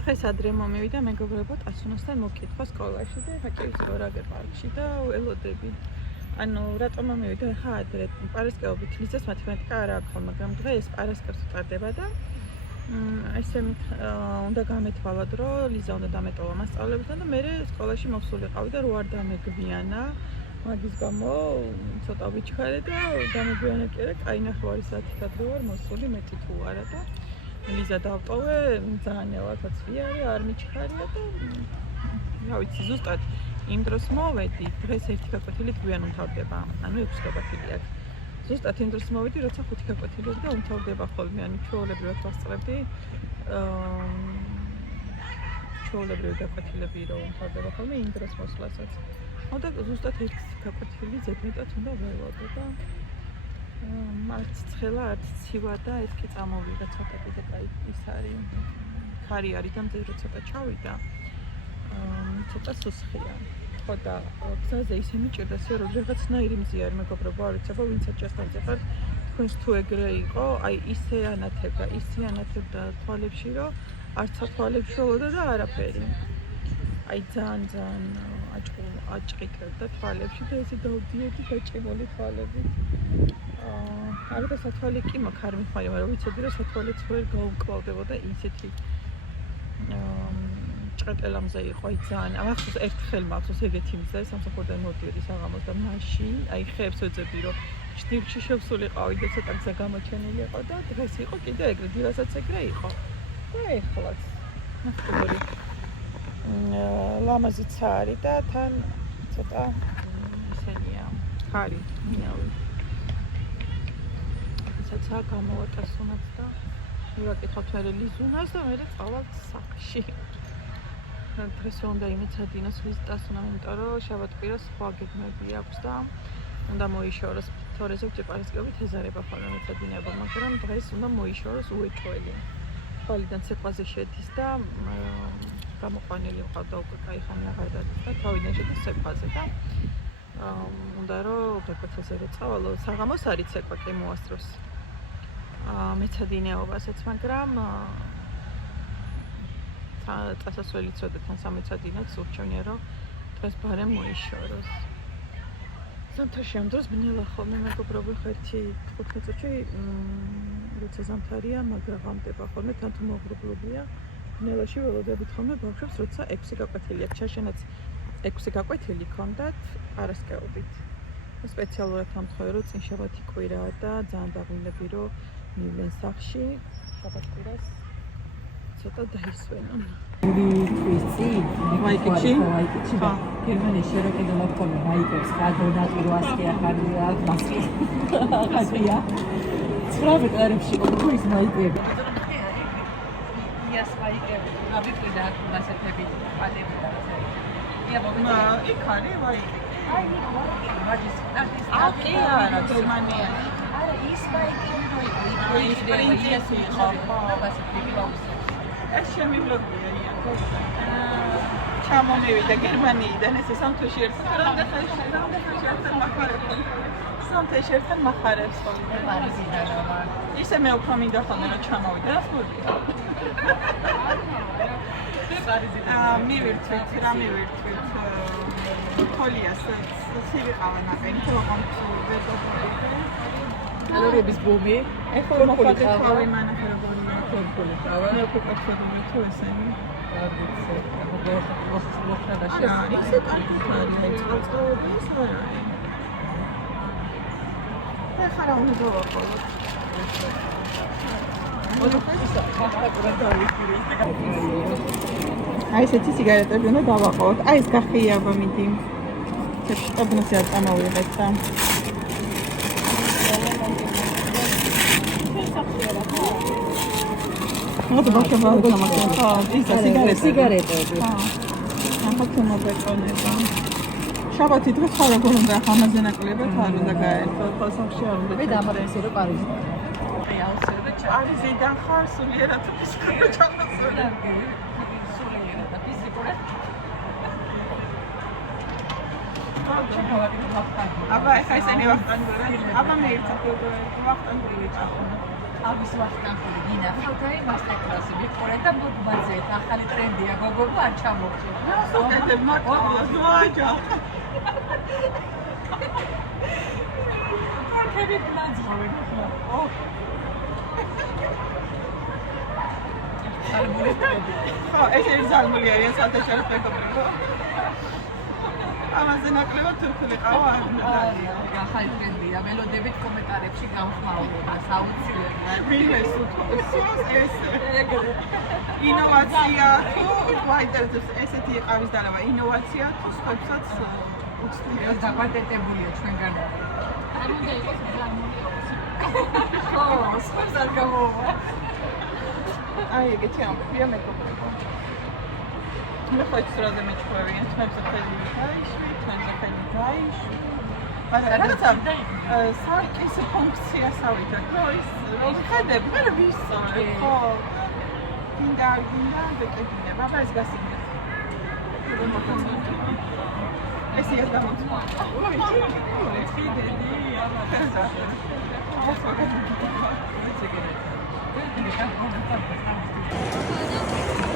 დღეს ადრე მომივიდა მეგობრებო ტაცუნასთან მოკითხვა სკოლაში და ჰაკერის გორაგერ პარკში და ველოდები. ანუ რატომ მომივიდა ხა ადრე პარასკევობით ლიზას მათემატიკა არ აქვს, მაგრამ დღეს პარასკევს ვტარდება და ესე უნდა გამეთვალად, რომ ლიზა უნდა დამეტოვა მასწავლებელთან და მე სკოლაში მოვსულიყავი და რო არ დამეგვიანა. მაგის გამო ცოტა ვიჩქარე და დამეგვიანა კი არა, კაი ნახევარი საათით ადრე ვარ მოსული, მეტი თუ არა და ლიზა დავტოვე, ძალიან ნელათაც ვიარე, არ მიჩქარია და რა ვიცი, ზუსტად იმ დროს მოვედი, დღეს ერთი გაკვეთილი გვიან უმთავრდება, ანუ 6 გაკვეთილი აქვს. ზუსტად იმ დროს მოვედი, როცა 5 გაკვეთილი და უმთავრდება ხოლმე, ანუ ჩვეულებრივად ვასწრებდი ჩვეულებრივი გაკვეთილები რომ უმთავრდება ხოლმე იმ დროს მოსვლასაც. და ზუსტად ერთი გაკვეთილი ზედმეტად უნდა ველოდო და არც ცხელა, არც ცივა და ეს კი წამოვიდა ცოტა კიდე კაი ის არის. ხარი არის და მძერო ცოტა ჩავიდა. ცოტა სუსხია. ხო და გზაზე ისე მიჭირდა, რომ რაღაცნაირი მზიარი მეგობრებო, არ ვიცი, ვინცაც ჭასტანზე ხარ, თქვენს თუ ეგრე იყო, აი ისე ანათებდა თვალებში, რომ არც თვალებში ველოდა და არაფერი. აი ძალიან აჭყიტებდა თვალებში და ესე დავდიოდი გაჭიმული თვალებით. აგდა სათვალე კი მაქვს არ მიხმარი, მაგრამ ვიცოდი რომ სათვალეც ვერ გაუკლავდებოდა ისეთი ჭყეტელამზე იყო, აი ძალიან. ახლა ერთხელ მახსოვს ეგეთი მზე, სამსახურიდან მოდიოდი საღამოს და მაშინ აი ხეებს ვეძებდი რომ ჭდივში შევსულიყავი და ცოტა გზა გამოჩენილი იყო და დღეს იყო კიდე ეგრე, დილასაც ეგრე იყო. და ეხლაც ნახტობორი ლამაზიც არის და თან ცოტა ისენია ხარი მინავი. საცა გამოვატასუნაც და მივაკითხავთ მე ლიზუნას და მე წავალთ სახლში. დღეს უნდა იმეცადინოს ვიზიტასუნა, იმიტომ რომ შაბათ-კვირას სხვა გეგმები აქვს და უნდა მოიშოროს თორეზე პარასკევით ეზარება ხოლმე მეცადინება, მაგრამ დღეს უნდა მოიშოროს უეჭველი. თვალიდან ცეკვაზე შედის და გამოყვანილი მყავდა უკვე კაი ხანი აღარ დადის და თავიდან შედის ცეკვაზე და უნდა რომ გაკვეთილზე რო წავალო, საღამოს არის ცეკვა კი მოასწროს მეცადინეობასაც, მაგრამ წასასვლელი ცოტა თან სამეცადინად სურჩენია რომ დღეს ბარემ მოიშოროს. ზამთარში ამ დროს ბნელა ხოლმე მეგობრებო, ხერთი 15 წუთში როცა ზამთარია, მაგრამ ღამდება ხოლმე, თან თუ მოღრუბლობია. ბნელაში ველოდებით ხოლმე ბავშვებს, როცა 6 გაკვეთილი აქვს. შაშენაც 6 გაკვეთილი ქონდათ პარასკევობით. სპეციალურად ამთხოვე, რომ წინ შაბათი კვირაა და ძალიან დაღვილები, რომ მივლენ სახლში, შაბათ-კვირას ცოტა დაისვენონ. ვისი? ვაიკიჩი? ხა, გერმანიაში რა კიდევ ხოლმე ვაიკებს, გადადატირო ასკია ხარია, მასკი. ხაზია. ცხრა მეტრებში ყოფილი ის ვაიკები. იას ვაიკები, აბიკვიდა მასეთები პატები და ასე. ია მოგმა, იქ არის ვაიკი. აი, იქ ვაიკი, მაგის ნახის. აკი არა, გერმანიაში. არა, ის ვაიკები რო იყო, ის პრინცესი იყო, ასეთი კლაუსი. ეს შემივლოდია ია. ჩამომივიდა გერმანიიდან, ესე სამთოში ერთად რამდენხანში ერთად მახარებდა. სამთაში ერთად მახარებს ხოლმე. ისე მე უფრო მინდა ხოლმე რომ ჩამოვიდა. რას მოვიდა? მივირთვით, რა მივირთვით. თოლიას სივიყავა ნაყენი, თողომ ვერ დაგიგე. ალორების ბომი, ეხლა მოხდა თავი მანახერებონია. თორქული თავი. მე უკვე კაცოდული თუ ესენი. არ ვიცი. მოხდა და შესაძლოა. ისე კარგი არის, წყალწოვები ის არ არის. ხარა უნდა დავაყოლო. აი ესეთი სიგარეტები უნდა დავაყოლოთ. აი ეს გახიაბა მიდი. შეტაბნოსი არ წამოვიღეთ და. მოდი ბაქებად გამახსენე. ხა, ის სიგარეტები. ხა. ახლა მოგეწონება. შაბათი დღეს ხარ როგორ უნდა ამაზე ნაკლებად არ უნდა გაერთო, ხო სამში არ უნდა. მე დამარხე რომ პარიზი. აი აუსერდა პარიზიდან ხარ სულიერად ფიზიკურ ჩამოსული. სულიერად ფიზიკურად. აბა ეხა ისინი ვახტანგურა. აბა მე ერთად ვახტანგური ვიჭახო. ამის ვახტანგული გინახავთ აი მასტერკლასი მიყურეთ და მოგბაძეთ ახალი ტრენდია გოგოებმა არ ჩამოვწვა სუკეთებ მართლა ზვაჯა ქები ბლაძღავენ ახლა ხო ეს ერთ ზალმული არის საერთაშორისო მეგობრებო ამაზე ნაკლებად თურქული ყავა ახალი ტრენდია მელოდებით კომენტარებში გამხმაურება საუცილებლად ვინმე სულს ეს ინოვაცია თუ გვაინტერესებს ესეთი ყავის დალევა ინოვაცია თუ სხვებსაც უცდია დაპატენტებულია ჩვენგანო არ უნდა იყოს ზარმული ხო სხვებს არ გამოვა აი ეგეთი ამბია მეგობრებო მე ხოც რაზე მეჩვევიან თმებზე ხელი გაიშვი თმებზე ხელი გაიშვი მაგრამ რაღაცა სარკის ფუნქციას ავიძახ ნუ ის ხედები ვერ ვისწავლე ხო გინდა ვეკეთინე ბაბა ეს გასინდა ეს ის გამოწვა ой ხიდები აბა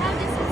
ხალხი